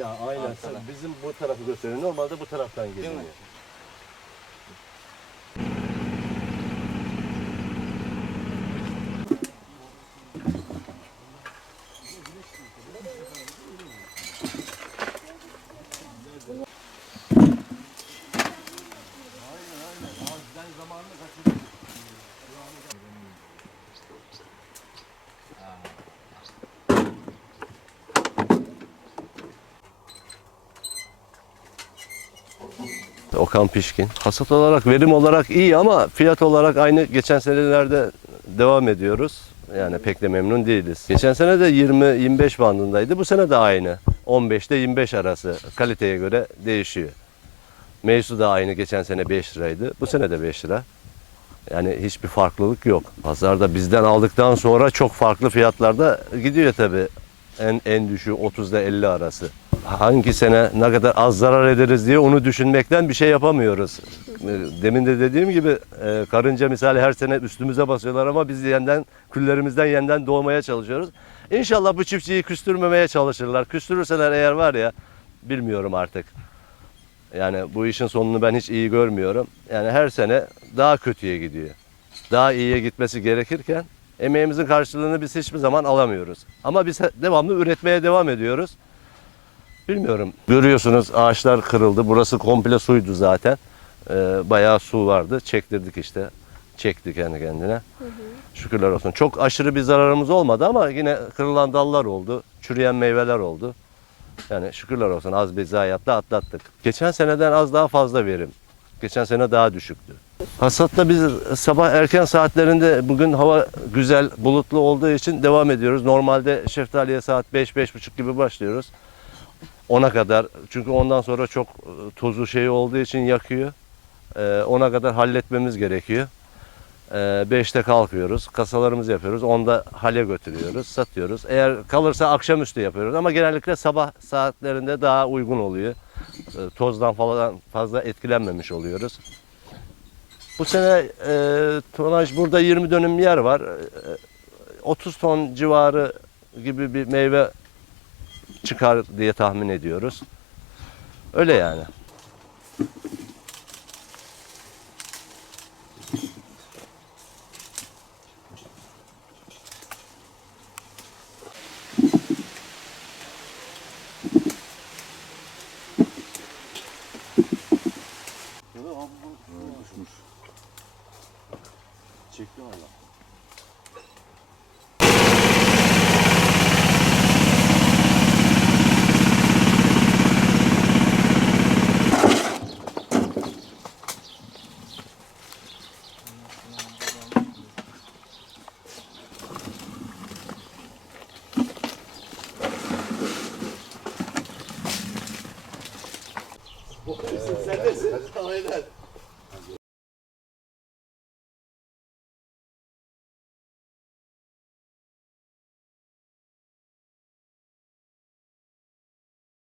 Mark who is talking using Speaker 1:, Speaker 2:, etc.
Speaker 1: Ya aynen.
Speaker 2: Arkadan.
Speaker 1: Bizim bu tarafı gösteriyor. Normalde bu taraftan geliyor.
Speaker 2: mi?
Speaker 1: Okan Pişkin. Hasat olarak, verim olarak iyi ama fiyat olarak aynı geçen senelerde devam ediyoruz. Yani pek de memnun değiliz. Geçen sene de 20-25 bandındaydı. Bu sene de aynı. 15 ile 25 arası kaliteye göre değişiyor. Mevzu da aynı. Geçen sene 5 liraydı. Bu sene de 5 lira. Yani hiçbir farklılık yok. Pazarda bizden aldıktan sonra çok farklı fiyatlarda gidiyor tabii. En, en düşüğü 30 ile 50 arası. Hangi sene ne kadar az zarar ederiz diye onu düşünmekten bir şey yapamıyoruz. Demin de dediğim gibi e, karınca misali her sene üstümüze basıyorlar ama biz yeniden küllerimizden yeniden doğmaya çalışıyoruz. İnşallah bu çiftçiyi küstürmemeye çalışırlar. Küstürürseler eğer var ya bilmiyorum artık. Yani bu işin sonunu ben hiç iyi görmüyorum. Yani her sene daha kötüye gidiyor. Daha iyiye gitmesi gerekirken emeğimizin karşılığını biz hiçbir zaman alamıyoruz. Ama biz devamlı üretmeye devam ediyoruz. Bilmiyorum. Görüyorsunuz ağaçlar kırıldı. Burası komple suydu zaten. Ee, bayağı su vardı. Çektirdik işte. Çekti kendi kendine. Şükürler olsun. Çok aşırı bir zararımız olmadı ama yine kırılan dallar oldu. Çürüyen meyveler oldu. Yani şükürler olsun az bir zayiatla atlattık. Geçen seneden az daha fazla verim. Geçen sene daha düşüktü. Hasatta biz sabah erken saatlerinde bugün hava güzel bulutlu olduğu için devam ediyoruz. Normalde şeftaliye saat 5-5.30 gibi başlıyoruz. 10'a kadar çünkü ondan sonra çok e, tozu şey olduğu için yakıyor. Ee, 10'a kadar halletmemiz gerekiyor. Ee, 5'te kalkıyoruz, kasalarımızı yapıyoruz, 10'da hale götürüyoruz, satıyoruz. Eğer kalırsa akşamüstü yapıyoruz ama genellikle sabah saatlerinde daha uygun oluyor. Ee, Tozdan falan fazla etkilenmemiş oluyoruz. Bu sene e, tonaj burada 20 dönüm yer var. E, 30 ton civarı gibi bir meyve çıkar diye tahmin ediyoruz. Öyle yani.
Speaker 2: Çekti valla.
Speaker 1: Sen nesin? Aynen.